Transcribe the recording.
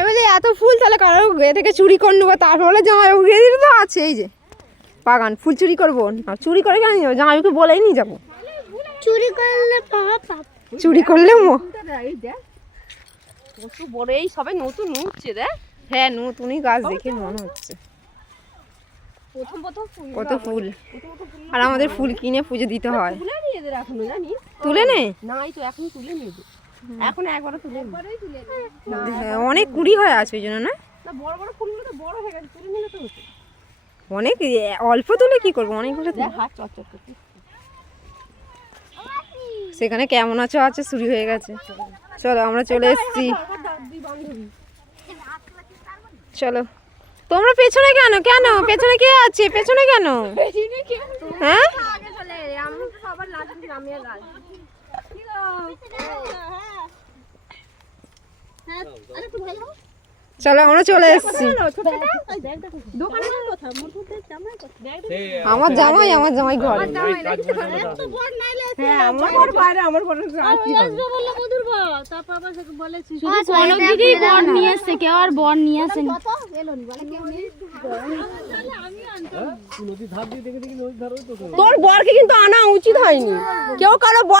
আমি বলি এত ফুল তাহলে কারো এ থেকে চুরি করে নেবো, তারপরে জামাই উড়িয়ে দিলে তো আছে এই যে বাগান, ফুল চুরি করবো না, চুরি করে কেন যাবো, জামাইকে বলেই নিয়ে যাবো। চুরি করলে বড় এই সবাই নতুন উঠছে রে। হ্যাঁ নতুনই গাছ দেখে মনে হচ্ছে প্রথম কত ফুল, আর আমাদের ফুল কিনে পুজো দিতে হয়। তুলে নিয়ে এদের এখনো জানিস, তুলে নে নাই তো এখনো তুলে নিয়ে এদের, এখন একবারও তুলে হ্যাঁ, অনেক কুড়ি হয়ে আছে ওই জন্য না, না বড় বড় ফুলগুলো তো বড় হয়ে গেছে, তুলে নিলে তো হতো। অনেক অল্প তুলে কি করবো, অনেকগুলো তুলে। হাত চটচট করতে সেখানে কেমন আছো আছে শুরু হয়ে গেছে। চলো আমরা চলে এসেছি, চলো। তোমরা পেছনে কেন, কেন পেছনে কে আছে, পেছনে কেন? হ্যাঁ চলো আমরা চলে এসেছি। আমার জামাই, আমার জামাই ঘরে। তোর বরকে কিন্তু আনা উচিত হয়নি, কেউ কারো